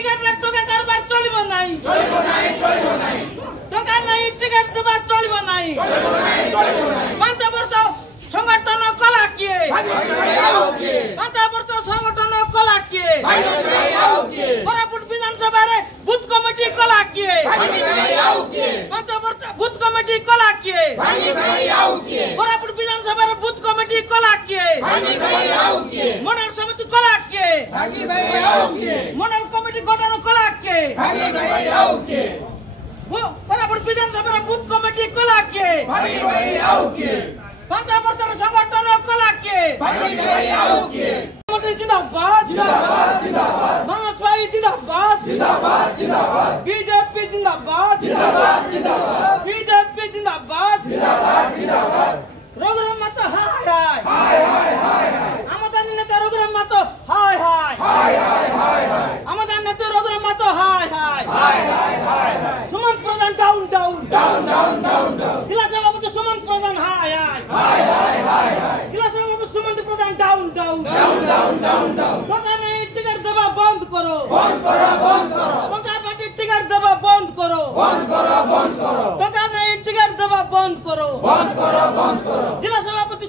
ticket টাকা কারবার চলিব নাই টাকা নাই টিকেট দেবা চলিব নাই 5 বর্ষ সংগঠন কলা কি 5 বর্ষ সংগঠন কলা কি কোরাপুট বিধানসভার বুথ কমিটি কলা কি 5 বর্ষ বুথ কমিটি কলা কি কোরাপুট বিধানসভার বুথ কমিটি কলা কি মন্ডল সমিতি কলা কি মন্ডল কমিটি গঠন কলা কি কোরাপুট বিধানসভার বুথ কমিটি কলা কি 5 বছর সংগঠন কলা কি জিন্দাবাদ মানসভাই জিন্দাবাদ বিজেপি জিন্দাবাদ বিজেপি জিন্দাবাদ রঘুরাম মাতো হায় আমাদের নেতা রঘুরাম মাতো হায় আমাদের নেতা রঘুরাম মাতো হায় সুমন্ত প্রধান ডাউন জেলা সভাপতি সুমন্ত প্রধান হায় জেলা সভাপতি সুমন্ত প্রধান ডাউন টাকা নেই টিকিট দেওয়া বন্ধ করো টাকা পার্টি টিকিট দেওয়া বন্ধ করো টাকা নেই টিকিট দেওয়া বন্ধ করো